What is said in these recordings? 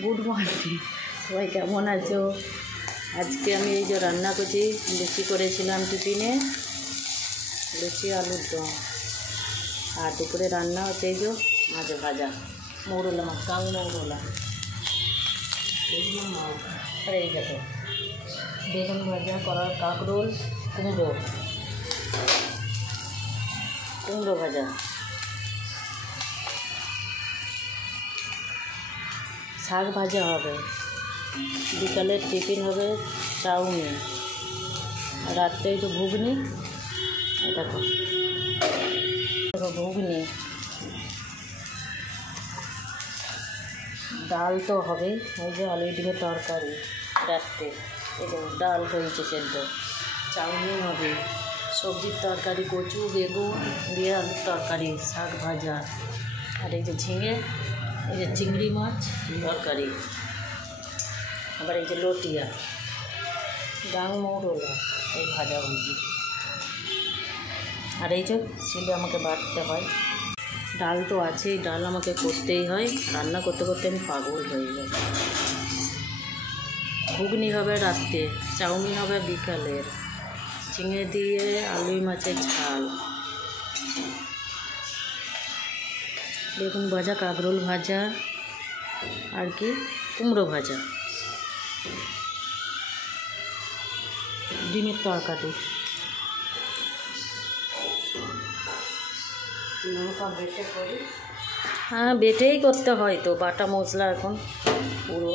Good morning, সবাই কেমন আছো? আজকে আমি এই যে রান্না করছি, লুচি করেছিলাম টিফিনে, লুচি আলুর দম। আর দুপুরে রান্না হচ্ছে এই যে মাছ ভাজা, মৌরলা মাছ, কাল মৌরলা। আর এই দেখো বেগুন ভাজা করার, কাঁকরোল, কুমড়ো ভাজা, শাক ভাজা হবে, বিকালের টিফিন হবে চাউমিন, আর রাত্রে এই যে ঘুগনি, দেখো ঘুগনি, ডাল তো হবে, ওই যে আলু ডিমের তরকারি রাত্রে, এই যে ডাল হয়েছে সেদ্ধ, চাউমিন হবে, সবজির তরকারি, কচু বেগুন দিয়ে আলুর তরকারি, শাক ভাজা, আর এই যে ঝিঙে, এই যে চিংড়ি মাছ তরকারি, আবার এই যে লটিয়া, গাং মৌরলা, এই ভাজা ভুজি। আর এই যে ছেলে আমাকে বাটতে হয়, ডাল তো আছেই, ডাল আমাকে করতেই হয়, রান্না করতে করতে আমি পাগল হয়ে যাই। ঘুগনি হবে রাত্রে, চাউমিন হবে বিকালের, ঝিঙে দিয়ে আলুই মাছের ঝাল, বেগুন ভাজা, কাঁকরোল ভাজা, আর কি কুমড়ো ভাজা, ডিমের তরকারি। হ্যাঁ, বেটেই করতে হয় তো, বাটা মশলা এখন পুরো।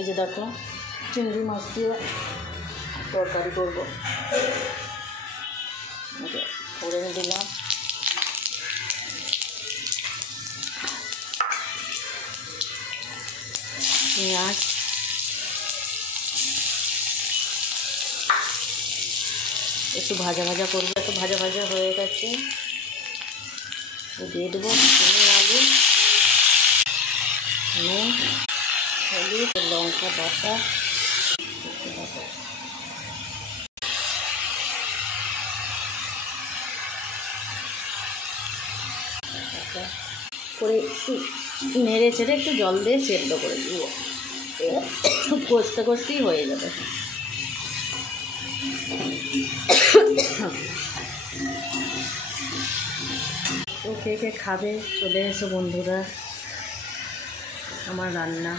এই যে দেখো চিংড়ি মাছ দিয়ে তরকারি করবো, করে দিলাম। পেঁয়াজ, একটু ভাজা ভাজা করবো, একটু ভাজা ভাজা হয়ে গেছে, দিয়ে দেবো চিনি, আলু, নুন, হলুদ, লঙ্কা বাটা, করে একটু নেড়ে ছেড়ে একটু জল দিয়ে সেদ্ধ করে দিব, কষতে কষতেই হয়ে যাবে। তো কে কে খাবে, চলে এসো বন্ধুরা, আমার রান্না।